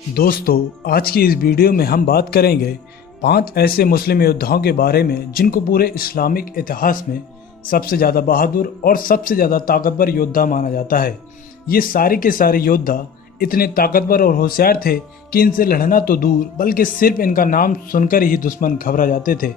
दोस्तों, आज की इस वीडियो में हम बात करेंगे 5 ऐसे मुस्लिम योद्धाओं के बारे में जिनको पूरे इस्लामिक इतिहास में सबसे ज़्यादा बहादुर और सबसे ज़्यादा ताकतवर योद्धा माना जाता है। ये सारे के सारे योद्धा इतने ताकतवर और होशियार थे कि इनसे लड़ना तो दूर बल्कि सिर्फ इनका नाम सुनकर ही दुश्मन घबरा जाते थे।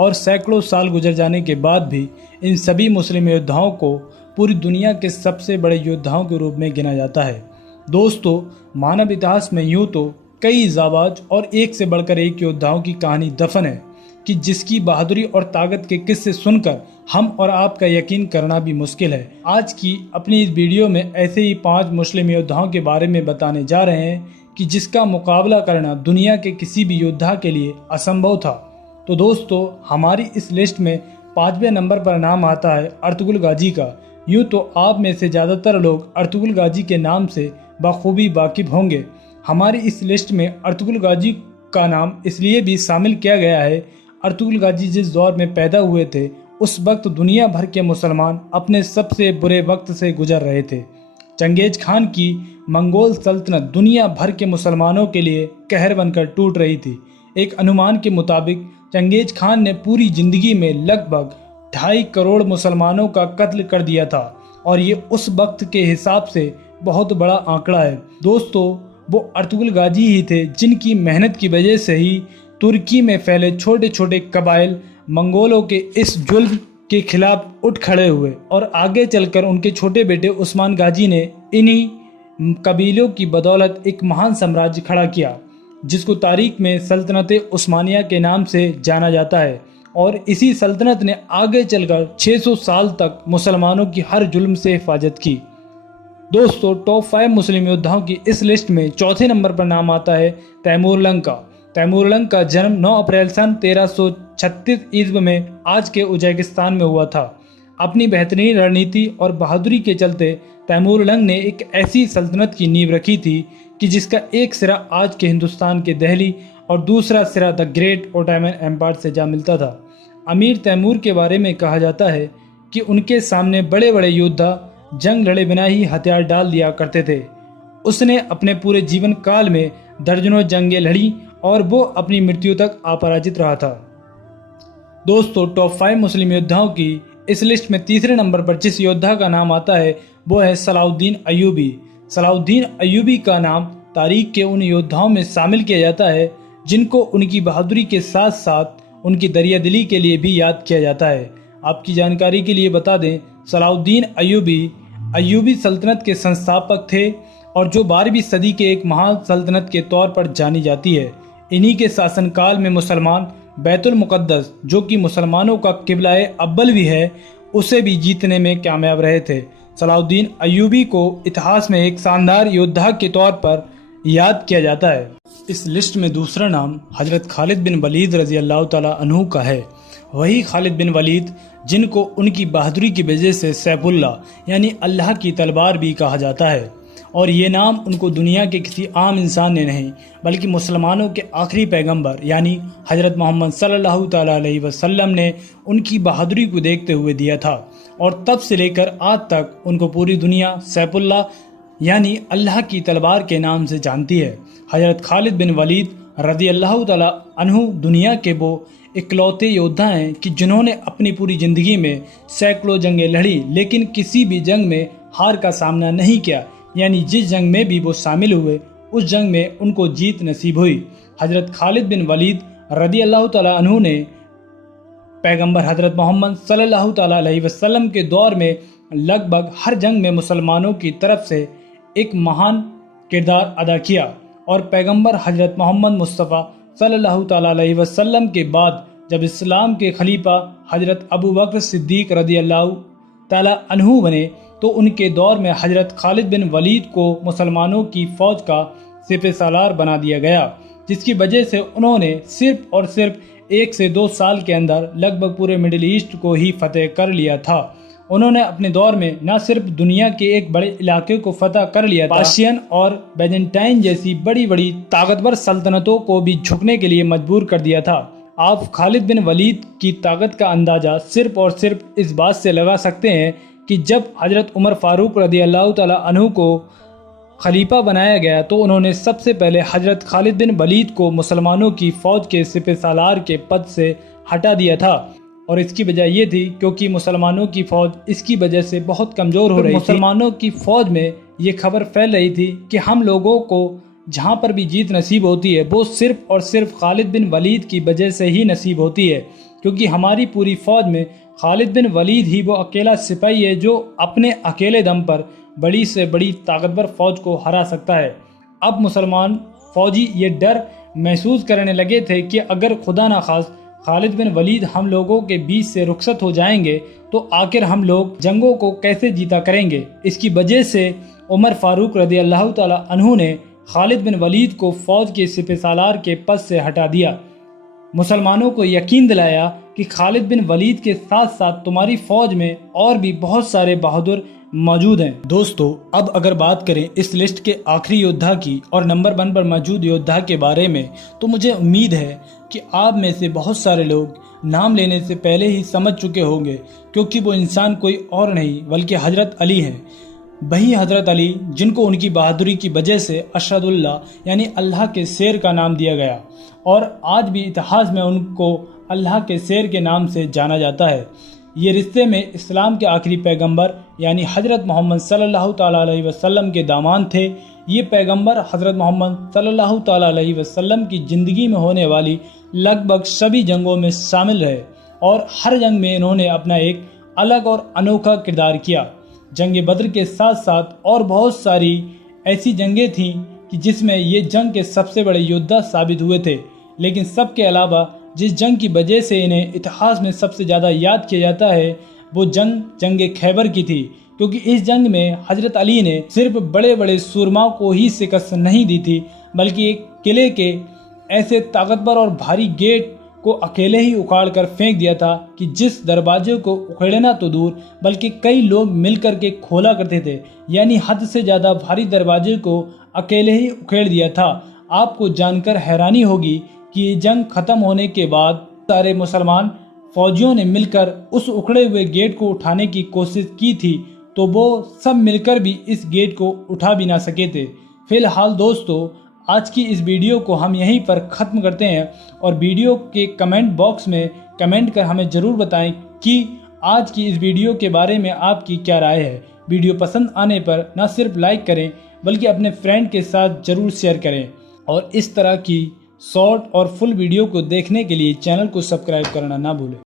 और सैकड़ों साल गुजर जाने के बाद भी इन सभी मुस्लिम योद्धाओं को पूरी दुनिया के सबसे बड़े योद्धाओं के रूप में गिना जाता है। दोस्तों, मानव इतिहास में यूं तो कई जाबाज और एक से बढ़कर एक योद्धाओं की कहानी दफन है कि जिसकी बहादुरी और ताकत के किस्से सुनकर हम और आपका यकीन करना भी मुश्किल है। आज की अपनी इस वीडियो में ऐसे ही 5 मुस्लिम योद्धाओं के बारे में बताने जा रहे हैं कि जिसका मुकाबला करना दुनिया के किसी भी योद्धा के लिए असंभव था। तो दोस्तों, हमारी इस लिस्ट में 5वें नंबर पर नाम आता है अर्तुगरुल गाजी का। यूँ तो आप में से ज़्यादातर लोग अर्तुगरुल गाजी के नाम से बखूबी वाकिफ होंगे। हमारी इस लिस्ट में अर्तुगरुल गाजी का नाम इसलिए भी शामिल किया गया है, अर्तुगरुल गाजी जिस दौर में पैदा हुए थे उस वक्त दुनिया भर के मुसलमान अपने सबसे बुरे वक्त से गुजर रहे थे। चंगेज खान की मंगोल सल्तनत दुनिया भर के मुसलमानों के लिए कहर बनकर टूट रही थी। एक अनुमान के मुताबिक चंगेज खान ने पूरी जिंदगी में लगभग 2.5 करोड़ मुसलमानों का कत्ल कर दिया था और ये उस वक्त के हिसाब से बहुत बड़ा आंकड़ा है। दोस्तों, वो अर्तुगरुल गाजी ही थे जिनकी मेहनत की वजह से ही तुर्की में फैले छोटे छोटे कबाइल मंगोलों के इस जुल्म के खिलाफ उठ खड़े हुए और आगे चलकर उनके छोटे बेटे उस्मान गाजी ने इन्हीं कबीलों की बदौलत एक महान साम्राज्य खड़ा किया जिसको तारीख में सल्तनत उस्मानिया के नाम से जाना जाता है। और इसी सल्तनत ने आगे चलकर 600 साल तक मुसलमानों की हर जुल्म से हिफाजत की। दोस्तों, टॉप 5 मुस्लिम योद्धाओं की इस लिस्ट में चौथे नंबर पर नाम आता है तैमूरलंग का। तैमूरलंग का जन्म 9 अप्रैल सन 1336 ईस्वी में आज के उज़्बेकिस्तान में हुआ था। अपनी बेहतरीन रणनीति और बहादुरी के चलते तैमूरलंग ने एक ऐसी सल्तनत की नींव रखी थी कि जिसका एक सिरा आज के हिंदुस्तान के दिल्ली और दूसरा सिरा द ग्रेट ओटोमन एम्पायर से जा मिलता था। अमीर तैमूर के बारे में कहा जाता है कि उनके सामने बड़े बड़े योद्धा जंग लड़े बिना ही हथियार डाल दिया करते थे। उसने अपने पूरे जीवन काल में दर्जनों जंगें लड़ी और वो अपनी मृत्यु तक अपराजित रहा था। दोस्तों, टॉप 5 मुस्लिम योद्धाओं की इस लिस्ट में तीसरे नंबर पर जिस योद्धा का नाम आता है वो है सलाउद्दीन अय्यूबी। सलाउद्दीन अय्यूबी का नाम तारीख के उन योद्धाओं में शामिल किया जाता है जिनको उनकी बहादुरी के साथ साथ उनकी दरियादिली के लिए भी याद किया जाता है। आपकी जानकारी के लिए बता दें, सलाउद्दीन अय्यूबी सल्तनत के संस्थापक थे और जो 12वीं सदी के एक महान सल्तनत के तौर पर जानी जाती है। इन्हीं के शासनकाल में मुसलमान बैतुल मुक़द्दस, जो कि मुसलमानों का किबला अव्वल भी है, उसे भी जीतने में कामयाब रहे थे। सलाउद्दीन अय्यूबी को इतिहास में एक शानदार योद्धा के तौर पर याद किया जाता है। इस लिस्ट में दूसरा नाम हजरत खालिद बिन वलीद रज़ी अल्लाह तआला अन्हु का है। वही खालिद बिन वलीद जिनको उनकी बहादुरी की वजह से सैफुल्लाह यानी अल्लाह की तलवार भी कहा जाता है। और ये नाम उनको दुनिया के किसी आम इंसान ने नहीं बल्कि मुसलमानों के आखिरी पैगंबर यानी हजरत मोहम्मद सल्लल्लाहु तआला अलैहि वसल्लम ने उनकी बहादुरी को देखते हुए दिया था। और तब से लेकर आज तक उनको पूरी दुनिया सैफुल्लाह यानी अल्लाह की तलवार के नाम से जानती है। हजरत खालिद बिन वलीद रज़ी अल्लाह तआला अन्हु दुनिया के वो इकलौते योद्धा हैं कि जिन्होंने अपनी पूरी ज़िंदगी में सैकड़ों जंगें लड़ी लेकिन किसी भी जंग में हार का सामना नहीं किया। यानी जिस जंग में भी वो शामिल हुए उस जंग में उनको जीत नसीब हुई। हजरत खालिद बिन वलीद रज़ी अल्लाह तआला अन्हु ने पैगंबर हजरत मोहम्मद सल्लल्लाहु तआला अलैहि वसल्लम के दौर में लगभग हर जंग में मुसलमानों की तरफ से एक महान किरदार अदा किया। और पैगंबर हजरत मोहम्मद मुस्तफ़ा सल्लल्लाहु तआला अलैहि वसल्लम के बाद जब इस्लाम के खलीफा हजरत अबू बकर सिद्दीक रज़ी अल्लाह तआला अन्हु बने तो उनके दौर में हजरत खालिद बिन वलीद को मुसलमानों की फ़ौज का सिपह सालार बना दिया गया, जिसकी वजह से उन्होंने सिर्फ और सिर्फ 1 से 2 साल के अंदर लगभग पूरे मिडिल ईस्ट को ही फतेह कर लिया था। उन्होंने अपने दौर में न सिर्फ दुनिया के एक बड़े इलाके को फतह कर लिया था, पर्शियन और बैजेंटाइन जैसी बड़ी बड़ी ताकतवर सल्तनतों को भी झुकने के लिए मजबूर कर दिया था। आप खालिद बिन वलीद की ताकत का अंदाज़ा सिर्फ और सिर्फ इस बात से लगा सकते हैं कि जब हजरत उमर फारूक रज़ी अल्लाह तआला अन्हु को खलीफा बनाया गया तो उन्होंने सबसे पहले हजरत खालिद बिन वलीद को मुसलमानों की फ़ौज के सिपहसालार के पद से हटा दिया था। और इसकी वजह ये थी क्योंकि मुसलमानों की फ़ौज इसकी वजह से बहुत कमज़ोर हो रही थी। मुसलमानों की फ़ौज में ये खबर फैल रही थी कि हम लोगों को जहाँ पर भी जीत नसीब होती है वो सिर्फ़ और सिर्फ खालिद बिन वलीद की वजह से ही नसीब होती है, क्योंकि हमारी पूरी फ़ौज में खालिद बिन वलीद ही वो अकेला सिपाही है जो अपने अकेले दम पर बड़ी से बड़ी ताकतवर फ़ौज को हरा सकता है। अब मुसलमान फ़ौजी ये डर महसूस करने लगे थे कि अगर खुदा ना खास खालिद बिन वलीद हम लोगों के बीच से रुखसत हो जाएंगे तो आखिर हम लोग जंगों को कैसे जीता करेंगे। इसकी वजह से उमर फारूक रज़ी अल्लाह ताला अन्हु ने खालिद बिन वलीद को फ़ौज के सिपहसालार के पद से हटा दिया। मुसलमानों को यकीन दिलाया कि खालिद बिन वलीद के साथ साथ तुम्हारी फ़ौज में और भी बहुत सारे बहादुर मौजूद हैं। दोस्तों, अब अगर बात करें इस लिस्ट के आखिरी योद्धा की और नंबर 1 पर मौजूद योद्धा के बारे में, तो मुझे उम्मीद है कि आप में से बहुत सारे लोग नाम लेने से पहले ही समझ चुके होंगे, क्योंकि वो इंसान कोई और नहीं बल्कि हजरत अली हैं। वही हजरत अली जिनको उनकी बहादुरी की वजह से अशहदुल्लाह यानी अल्लाह के शेर का नाम दिया गया और आज भी इतिहास में उनको अल्लाह के शेर के नाम से जाना जाता है। ये रिश्ते में इस्लाम के आखिरी पैगंबर यानी हज़रत मोहम्मद सल्लल्लाहु ताला अलैहि वसल्लम के दामाद थे। ये पैगंबर हज़रत मोहम्मद सल्लल्लाहु ताला अलैहि वसल्लम की ज़िंदगी में होने वाली लगभग सभी जंगों में शामिल रहे और हर जंग में इन्होंने अपना एक अलग और अनोखा किरदार किया। जंग बद्र के साथ साथ और बहुत सारी ऐसी जंगें थीं कि जिसमें ये जंग के सबसे बड़े योद्धा साबित हुए थे, लेकिन सबके अलावा जिस जंग की वजह से इन्हें इतिहास में सबसे ज़्यादा याद किया जाता है वो जंग खैबर की थी, क्योंकि इस जंग में हज़रत अली ने सिर्फ बड़े बड़े सूरमाओं को ही शिकस्त नहीं दी थी बल्कि एक किले के ऐसे ताकतवर और भारी गेट को अकेले ही उखाड़ कर फेंक दिया था कि जिस दरवाजे को उखेड़ना तो दूर बल्कि कई लोग मिलकर के खोला करते थे। यानी हद से ज़्यादा भारी दरवाजे को अकेले ही उखेड़ दिया था। आपको जानकर हैरानी होगी कि ये जंग खत्म होने के बाद सारे मुसलमान फौजियों ने मिलकर उस उखड़े हुए गेट को उठाने की कोशिश की थी, तो वो सब मिलकर भी इस गेट को उठा भी ना सके थे। फिलहाल दोस्तों, आज की इस वीडियो को हम यहीं पर ख़त्म करते हैं और वीडियो के कमेंट बॉक्स में कमेंट कर हमें ज़रूर बताएं कि आज की इस वीडियो के बारे में आपकी क्या राय है। वीडियो पसंद आने पर न सिर्फ लाइक करें बल्कि अपने फ्रेंड के साथ ज़रूर शेयर करें और इस तरह की शॉर्ट और फुल वीडियो को देखने के लिए चैनल को सब्सक्राइब करना ना भूलें।